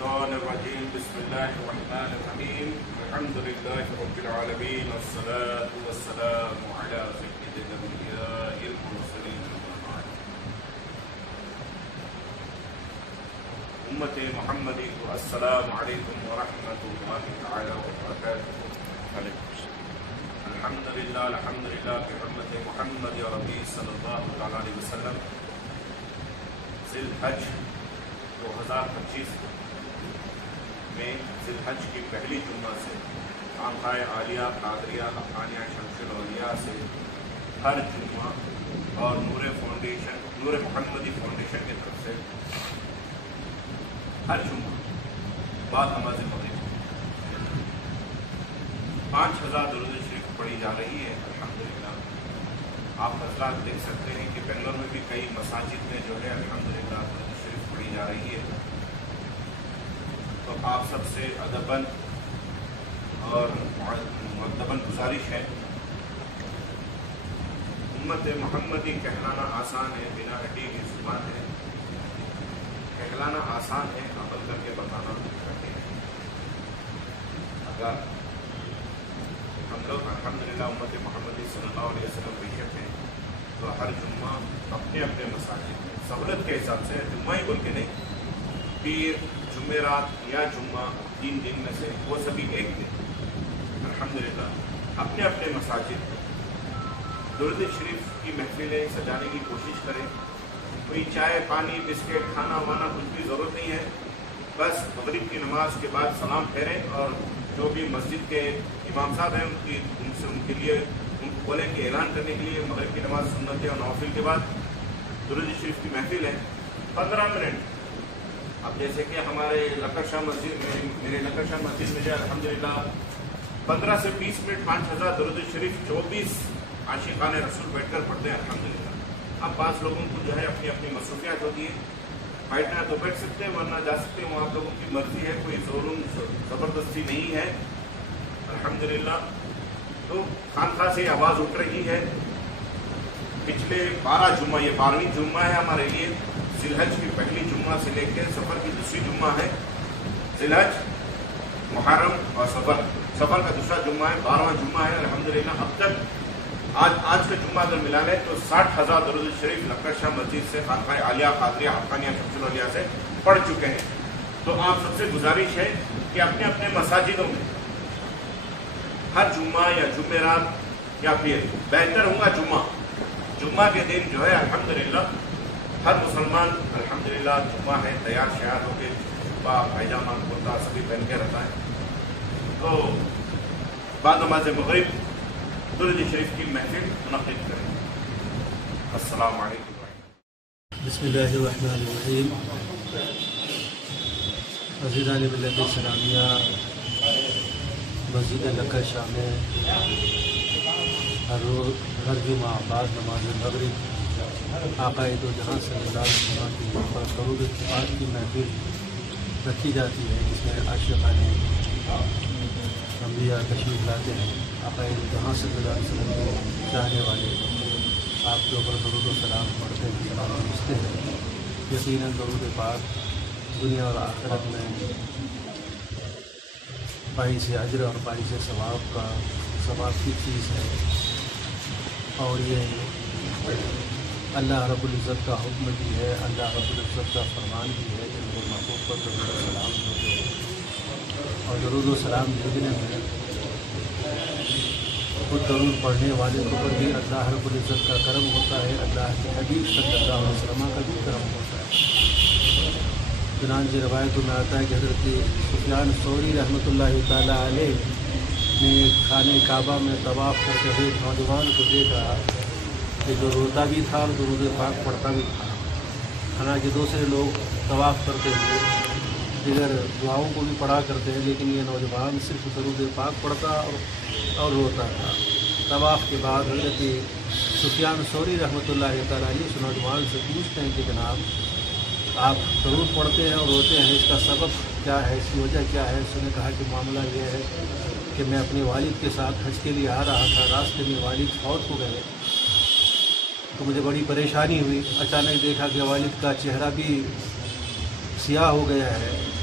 الشيطان الرجيم بسم الله الرحمن الرحيم الحمد لله رب العالمين والصلاة والسلام على سيد الأنبياء المرسلين أمة محمد السلام عليكم ورحمة الله تعالى وبركاته. الحمد لله بحرمة محمد يا ربي صلى الله عليه وسلم. ذی الحج 2025 میں ذی الحج کی پہلی جمعہ سے خانقاہ عالیہ قادریہ حقانیہ شمس الاولیاء سے ہر جمعہ اور نور محمدی فاؤنڈیشن کی طرف سے ہر جمعہ بعد نماز مغرب 5000 درود شریف پڑھی جا رہی ہے. الحمدللہ آپ حضرات دیکھ سکتے ہیں کہ بنگلور میں بھی کئی مساجد میں جو ہے الحمدللہ درود شریف پڑھی جا رہی ہے. تو آپ سب سے ادباً اور مؤدباً گزارش ہے، امت محمدی کہلانا آسان ہے، بنا ہڈی کی زبان ہے. کہلانا آسان ہے، عمل کر کے بتانا کٹھن ہے. اگر ہم لوگ الحمدللہ امت محمدی صلی اللہ علیہ وسلم پیشت ہیں تو ہر جمعہ اپنے اپنے مساجد میں سہولت کے حساب سے، جمعہ ہی بول کے نہیں، پیر جمعرات یا جمعہ 3 دن میں سے وہ سبھی ایک دن الحمدللہ اپنے اپنے مساجد درود شریف کی محفلیں سجانے کی کوشش کریں. کوئی چائے پانی بسکٹ کھانا وانا کچھ بھی ضرورت نہیں ہے. بس مغرب کی نماز کے بعد سلام پھیریں اور جو بھی مسجد کے امام صاحب ہیں ان کے لیے ان کو بولیں کہ اعلان کرنے کے لیے مغرب کی نماز سنت اور نوافل کے بعد درود شریف کی محفل ہے 15 منٹ. اب جیسے کہ ہمارے لکڑ شاہ مسجد میں میرے لکڑ شاہ مسجد میں جو ہے الحمدللہ 15 سے 20 منٹ 5000 درود شریف 24 عاشقان رسول بیٹھ کر پڑھتے ہیں الحمدللہ. اب 5 لوگوں کو جو ہے اپنی اپنی مصروفیات ہوتی ہے، بیٹھنا ہے تو بیٹھ سکتے ہیں ورنہ جا سکتے ہیں، وہ آپ لوگوں کی مرضی ہے، کوئی زبردستی نہیں ہے الحمدللہ. تو خانقاہ سے آواز اٹھ رہی ہے. پچھلے 12 جمعہ، یہ 12ویں جمعہ ہے ہمارے لیے. ذی الحج کی پہلی جمعہ سے لے کے سفر کی دوسری جمعہ ہے. ذی الحج، محرم اور سفر کا دوسرا جمعہ ہے، 12واں جمعہ ہے الحمدللہ. اب تک آج کا جمعہ اگر ملا لیں تو 60,000 درود شریف لکڑ شاہ مسجد سے خانقاہ عالیہ قادریہ حقانیہ شمس الاولیاء سے پڑھ چکے ہیں. تو آپ سب سے گزارش ہے کہ اپنے اپنے مساجدوں میں ہر جمعہ یا جمعرات یا پھر بہتر ہوگا جمعہ کے دن جو ہے الحمدللہ ہر مسلمان الحمدللہ جمعہ ہے تیار شیار ہو کے جبہ پائجامہ کرتا سبھی پہن کے رہتا ہے. تو بعد نماز مغرب درود شریف کی محفل منعقد کریں. السلام علیکم. بسم اللہ الرحمن الرحیم. عزیزان ملت اسلامیہ، مسجد لکڑ شاہ میں ہر جمعہ بعد نماز مغرب آقا دو جہاں صلی اللہ علیہ وسلم کی درود پاک کی محفل رکھی جاتی ہے، جس میں عاشقان انبیاء تشریف لاتے ہیں. آقا دو جہاں صلی اللہ علیہ وسلم کے چاہنے والے آپ کے اوپر درود و سلام پڑھتے ہیں، سلام پوچھتے ہیں. یقیناً درود پاک دنیا اور آخرت میں باعث اجر اور باعث ثواب کی چیز ہے. اور یہ اللہ رب العزت کا حکم بھی ہے، اللہ رب العزت کا فرمان بھی ہے کہ وہ محبوب پر درود و سلام بھیجو. اور درود و سلام بھیجنے میں خود درود پڑھنے والے کے اوپر بھی اللہ رب العزت کا کرم ہوتا ہے، اللہ کے حبیب صلی اللہ علیہ وسلم کا بھی کرم ہوتا ہے. چنانچہ روایتوں میں آتا ہے کہ حضرت سفیان ثوری رحمۃ اللہ تعالیٰ علیہ نے خانہ کعبہ میں طواف کرتے ہوئے ایک نوجوان کو دیکھا کہ جو روتا بھی تھا اور درود پاک پڑھتا بھی تھا. حالانکہ دوسرے لوگ طواف کرتے ہوئے دیگر دعاؤں کو بھی پڑھا کرتے ہیں، لیکن یہ نوجوان صرف درود پاک پڑھتا اور روتا تھا. طواف کے بعد حضرت سفیان ثوری رحمۃ اللہ تعالیٰ علیہ اس نوجوان سے پوچھتے ہیں کہ جناب آپ درود پڑھتے ہیں اور روتے ہیں، اس کا سبب کیا ہے، اس کی وجہ کیا ہے؟ اس نے کہا کہ معاملہ یہ ہے کہ میں اپنے والد کے ساتھ حج کے لیے آ رہا تھا، راستے میں والد فوت ہو گئے تو مجھے بڑی پریشانی ہوئی. اچانک دیکھا کہ والد کا چہرہ بھی سیاہ ہو گیا ہے